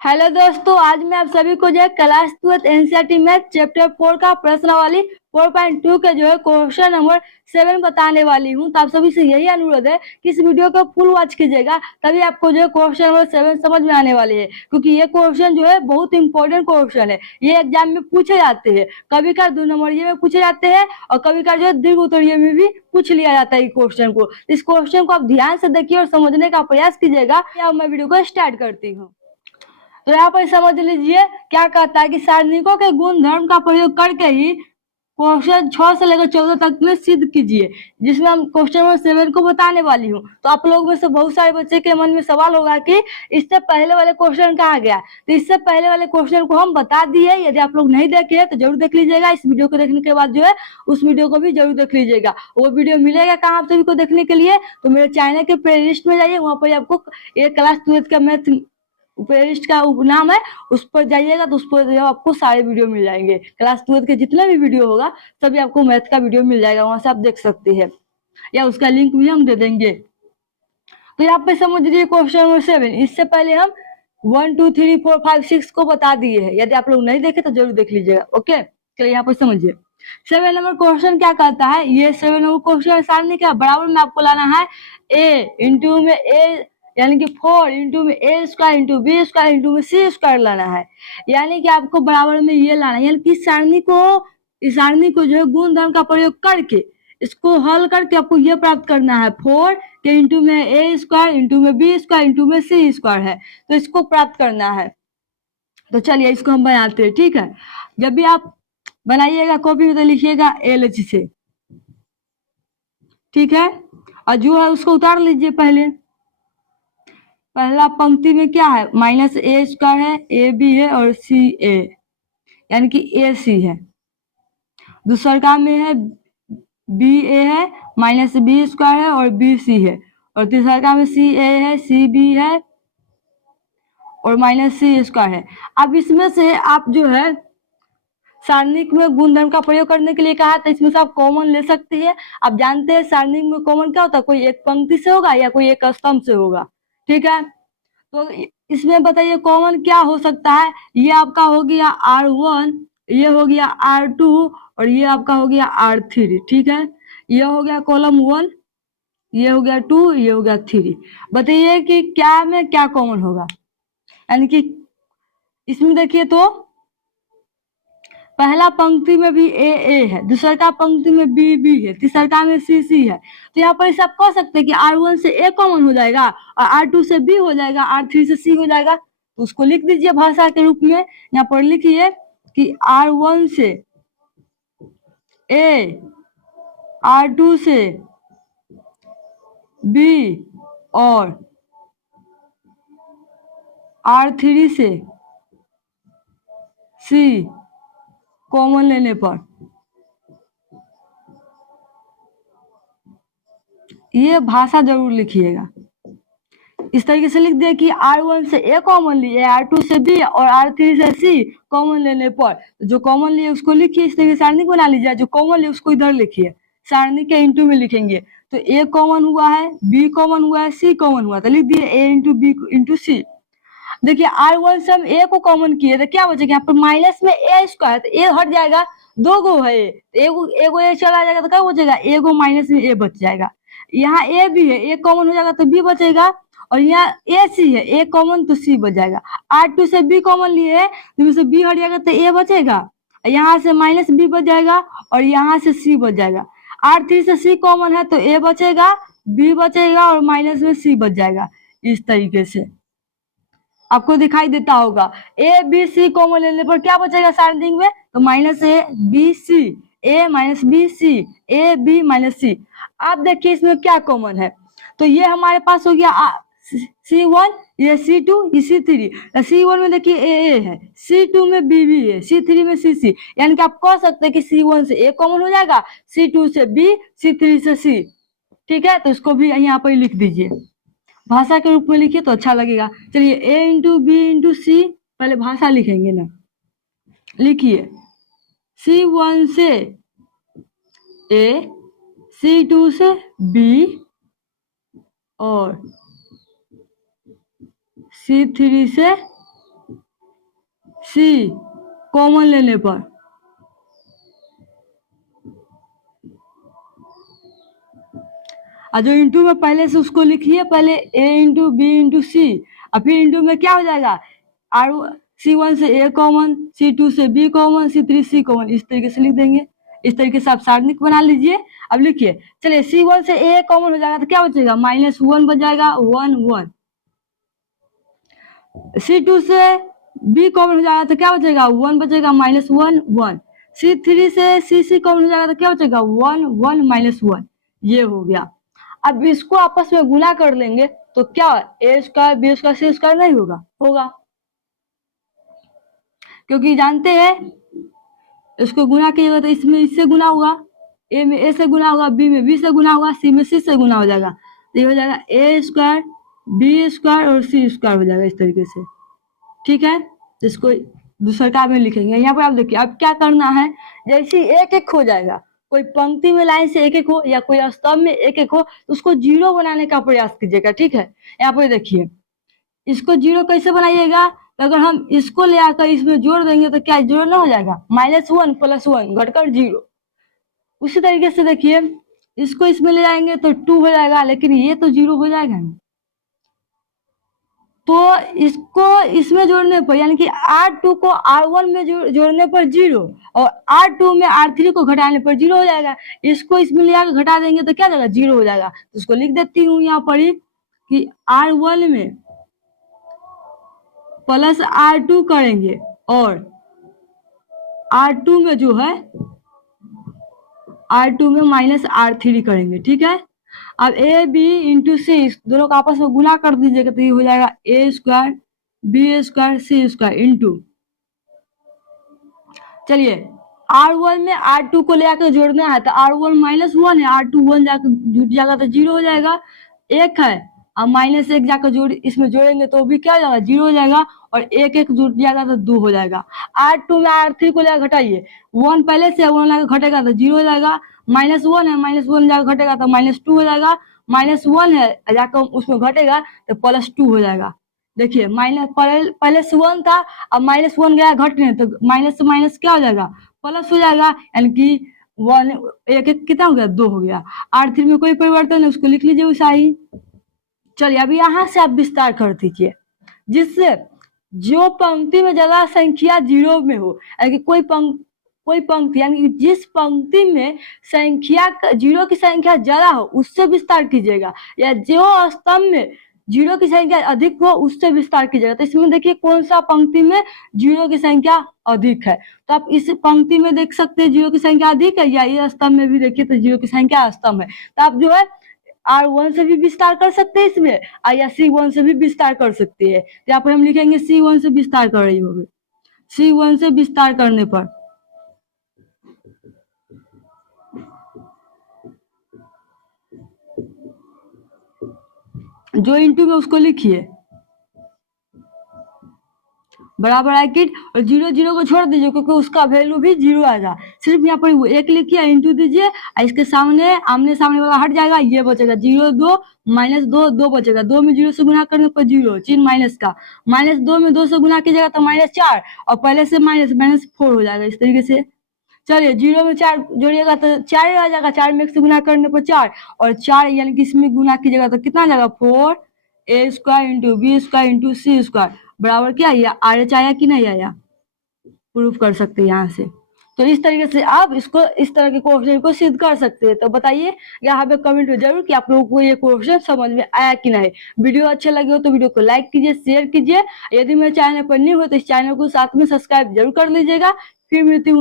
Hello दोस्तों, आज मैं आप सभी को जो है क्लास 12 एनसीईआरटी मैथ चैप्टर 4 का प्रश्नावली 4.2 के जो है क्वेश्चन नंबर 7 बताने वाली हूं। तो आप सभी से यही अनुरोध है कि इस वीडियो को फुल वॉच कीजिएगा, तभी आपको जो है क्वेश्चन नंबर 7 समझ में आने वाली है। क्योंकि ये क्वेश्चन जो है बहुत इंपॉर्टेंट क्वेश्चन है। ये एग्जाम में पूछे जाते हैं, कभी कभार 2 नंबरिए में पूछे जाते हैं और कभी कभार जो है दीर्घ उत्तरीय में भी पूछ लिया जाता है क्वेश्चन को। इस क्वेश्चन को आप ध्यान से देखिए और समझने का प्रयास कीजिएगा। अब मैं वीडियो को स्टार्ट करती हूँ। तो यहाँ पर समझ लीजिए क्या कहता है कि सारणिकों के गुण धर्म का प्रयोग करके ही क्वेश्चन 6 से लेकर 14 तक में सिद्ध कीजिए, जिसमें हम क्वेश्चन नंबर 7 को बताने वाली हूँ। तो आप लोग में से बहुत सारे बच्चे के मन में सवाल होगा कि इससे पहले वाले क्वेश्चन कहाँ गया। तो इससे पहले वाले क्वेश्चन को हम बता दिए। यदि आप लोग नहीं देखे तो जरूर देख लीजिएगा। इस वीडियो को देखने के बाद जो है उस वीडियो को भी जरूर देख लीजिएगा। वो वीडियो मिलेगा कहाँ आप सभी को देखने के लिए, तो मेरे चैनल के प्ले लिस्ट में जाइए, वहां पर आपको ये क्लास 12 का मैथ प्लेलिस्ट का नाम है, उस पर जाइएगा तो उस पर आपको सारे वीडियो मिल जाएंगे। क्लास 12 के जितना भी वीडियो होगा सभी आपको मैथ का वीडियो मिल जाएगा, वहां से आप देख सकते हैं, या उसका लिंक भी हम दे देंगे। तो यहाँ पे समझ लीजिए क्वेश्चन नंबर 7। इससे पहले हम 1 2 3 4 5 6 को बता दिए हैं। यदि आप लोग नहीं देखे तो जरूर देख लीजिएगा। ओके, चलिए यहाँ पर समझिए 7 नंबर क्वेश्चन क्या कहता है। ये 7 नंबर क्वेश्चन सारणी का बराबर में आपको लाना है a इंटू में a, यानी कि 4 इंटू में a square into b square into में c स्क्वायर लाना है। यानी कि आपको बराबर में ये लाना है, यानी कि इस सारणी को जो है गुण धर्म का प्रयोग करके इसको हल करके आपको ये प्राप्त करना है 4 के इंटू में a स्क्वायर इंटू में b स्क्वायर इंटू में c स्क्वायर है, तो इसको प्राप्त करना है। तो चलिए इसको हम बनाते हैं। ठीक है, जब भी आप बनाइएगा कॉपी में तो लिखिएगा LH से, ठीक है। और जो है उसको उतार लीजिए। पहला पंक्ति में क्या है, माइनस a स्क्वायर है, AB है और CA, यानी कि AC है। दूसरा काम में है BA है, माइनस B स्क्वायर है और BC है। और तीसरा काम में CA है, CB है और माइनस C स्क्वायर है। अब इसमें से आप जो है सारणिक में गुणधर्म का प्रयोग करने के लिए कहा, तो इसमें से आप कॉमन ले सकते हैं। आप जानते हैं सारणिक में कॉमन क्या होता है, कोई एक पंक्ति से होगा या कोई एक स्तंभ से होगा। ठीक है, तो इसमें बताइए कॉमन क्या हो सकता है। ये आपका हो गया R1, ये हो गया R2 और ये आपका हो गया R3। ठीक है, ये हो गया कॉलम 1, ये हो गया 2, ये हो गया 3। बताइए कि क्या में क्या कॉमन होगा। यानी कि इसमें देखिए तो पहला पंक्ति में भी A है, दूसरा का पंक्ति में B है, तीसरा का में C है। तो यहाँ पर इसे आप कह सकते हैं कि R1 से A कॉमन हो जाएगा और R2 से B हो जाएगा, R3 से C हो जाएगा। तो उसको लिख दीजिए भाषा के रूप में। यहाँ पर लिखिए कि R1 से A, R2 से B और R3 से C कॉमन लेने पर ये भाषा जरूर लिखिएगा। इस तरीके से लिख दिया कि R1 से A कॉमन लिए, R2 से B और R3 से C कॉमन लेने पर जो कॉमन लिए उसको लिखिए। इस तरीके से सारणी बना लीजिए। जो कॉमन लिए उसको इधर लिखिए, सारणी के इंटू में लिखेंगे। तो A कॉमन हुआ है, B कॉमन हुआ है, C कॉमन हुआ, तो लिख दिए A into B into C। देखिए R1 से हम A को कॉमन किए तो क्या बचेगा, यहाँ पर माइनस में A स्क्वायर, तो A हट जाएगा, 2 गो है, एगो A चला जाएगा तो क्या बचेगा, एगो माइनस में A बच जाएगा। यहाँ A भी है, A कॉमन हो जाएगा तो B बचेगा और यहाँ AC है, A कॉमन तो C बच जाएगा। R2 से B कॉमन लिए है तो से B हट जाएगा तो A बचेगा, यहाँ से माइनस B बच जाएगा और यहाँ से C बच जाएगा। R3 से C कॉमन है तो A बचेगा, B बचेगा और माइनस में C बच जाएगा। इस तरीके से आपको दिखाई देता होगा। A B C कॉमन लेने पर क्या बचेगा सारणी में, तो minus A B C, A minus B C, A B minus C। आप देखिए इसमें क्या कॉमन है, तो ये हमारे पास हो गया C1, ये C2, ये C3। C1 में देखिए A है, C2 में B है, C3 में C। यानी कि आप कह सकते हैं कि C1 से A कॉमन हो जाएगा, C2 से B, C3 से C। ठीक है, तो इसको भी यहाँ पर लिख दीजिए, भाषा के रूप में लिखिए तो अच्छा लगेगा। चलिए A इंटू बी इंटू सी, पहले भाषा लिखेंगे ना। लिखिए C1 से A, C2 से B और C3 से सी कॉमन लेने पर और जो इंटू में पहले से उसको लिखिए, पहले a इंटू बी इंटू सी और फिर इंटू में क्या हो जाएगा, आर C1 से a कॉमन, C2 से b common, C3 C common, इस तरीके से लिख देंगे। इस तरीके से आप सारणिक बना लीजिए। अब लिखिए, चलिए C1 से a कॉमन हो जाएगा तो क्या बचेगा, -1 बच जाएगा, 1 1। C2 से b कॉमन हो जाएगा तो क्या बचेगा, 1 बचेगा, -1 1। C3 से C कॉमन हो जाएगा तो क्या बचेगा, 1 1 -1। ये हो गया। अब इसको आपस में गुना कर लेंगे तो क्या a square b square c square नहीं होगा, होगा, क्योंकि जानते हैं इसको गुना कीजिएगा तो इसमें इससे गुना होगा, a में a से गुना होगा, b में b से गुना होगा, c में c से गुना हो जाएगा, तो ये हो जाएगा a स्क्वायर b स्क्वायर और c स्क्वायर हो जाएगा इस तरीके से। ठीक है, इसको दूसरा में लिखेंगे। यहाँ पर आप देखिए अब क्या करना है, जैसे एक एक हो जाएगा, कोई पंक्ति में लाइन से एक एक हो या कोई स्तंभ में एक एक हो तो उसको जीरो बनाने का प्रयास कीजिएगा। ठीक है, यहाँ पर देखिए इसको जीरो कैसे बनाइएगा, तो अगर हम इसको ले आकर इसमें जोड़ देंगे तो क्या जीरो ना हो जाएगा, -1 + 1 घटकर 0। उसी तरीके से देखिए इसको इसमें ले जाएंगे तो 2 हो जाएगा, लेकिन ये तो 0 हो जाएगा ना, तो इसको इसमें जोड़ने पर यानी कि R2 को R1 में जोड़ने पर 0 और R2 में R3 को घटाने पर 0 हो जाएगा। इसको इसमें ले आकर घटा देंगे तो क्या हो जाएगा, 0 हो जाएगा। तो इसको लिख देती हूँ यहाँ पर ही कि R1 में प्लस R2 करेंगे और R2 में जो है R2 में -R3 करेंगे। ठीक है, अब a b इंटू सी दोनों का आपस में गुना कर दीजिएगा तो ये हो जाएगा a square b square c square into, चलिए R1 में R2 को ले आकर जोड़ना है तो R1 -1 है, R2 1 जाकर जुट जाएगा तो 0 हो जाएगा, एक है और -1 जाकर जोड़ इसमें जोड़ेंगे तो भी क्या हो जाएगा, 0 हो जाएगा और एक एक जुट जाएगा तो 2 हो जाएगा। R2 में R3 को लेकर घटाइए, 1 पहले से 1 लाकर घटेगा तो 0 हो जाएगा, -1 है, -1 जाकर घटेगा तो -2 हो जाएगा, -1 है जाकर उसमें घटेगा तो +2 हो जाएगा। देखिए माइनस पहले से 1 था, अब -1 गया घटने तो माइनस से माइनस क्या हो जाएगा, प्लस हो जाएगा, यानी कि 1 एक एक कितना हो गया, 2 हो गया। R3 में कोई परिवर्तन है उसको लिख लीजिए वैसा ही। चलिए अभी यहाँ से आप विस्तार कर दीजिए, जिससे जो पंक्ति में ज्यादा संख्या 0 में हो, यानी कि कोई पंक्ति यानी कि जिस पंक्ति में संख्या 0 की संख्या ज्यादा हो उससे विस्तार कीजिएगा, या जो स्तंभ में 0 की संख्या अधिक हो उससे विस्तार कीजिएगा। तो इसमें देखिए कौन सा पंक्ति में 0 की संख्या अधिक है, तो आप इस पंक्ति में देख सकते हैं 0 की संख्या अधिक है, या ये स्तंभ में भी देखिए तो 0 की संख्या स्तंभ है, तो आप जो है R1 से भी विस्तार कर सकते हैं इसमें, या C1 से भी विस्तार कर सकते हैं। तो यहाँ पर हम लिखेंगे C1 से विस्तार कर रही होगी, C1 से विस्तार करने पर जो इंटू में उसको लिखिए बराबर ब्रैकेट और 0 0 को छोड़ दीजिए क्योंकि उसका वैल्यू भी 0 आएगा। सिर्फ यहाँ पर एक लिखिए, इंटू दीजिए और इसके सामने आमने सामने वाला हट जाएगा, ये बचेगा 0 2 -2 2 बचेगा, 2 में 0 से गुना करने पर 0 चिन्ह माइनस का, -2 में 2 से गुना कीजिएगा तो -4 और पहले से -4 हो जाएगा इस तरीके से। चलिए 0 में 4 जोड़िएगा तो 4 आ जाएगा, 4 में 1 से गुना करने पर 4 और 4 यानी कि इसमें गुना कीजिएगा तो कितना आ जाएगा 4 a square into b square into c square बराबर क्या आया, RH आया कि नहीं आया, प्रूफ कर सकते हैं यहाँ से। तो इस तरीके से आप इसको इस तरह के क्वेश्चन को सिद्ध कर सकते हैं। तो बताइए यहाँ पे कमेंट में जरूर कि आप लोगों को ये क्वेश्चन समझ में आया कि नहीं। वीडियो अच्छे लगे हो तो वीडियो को लाइक कीजिए, शेयर कीजिए। यदि मेरे चैनल पर न्यू हो तो इस चैनल को साथ में सब्सक्राइब जरूर कर लीजिएगा। फिर मिलती हूँ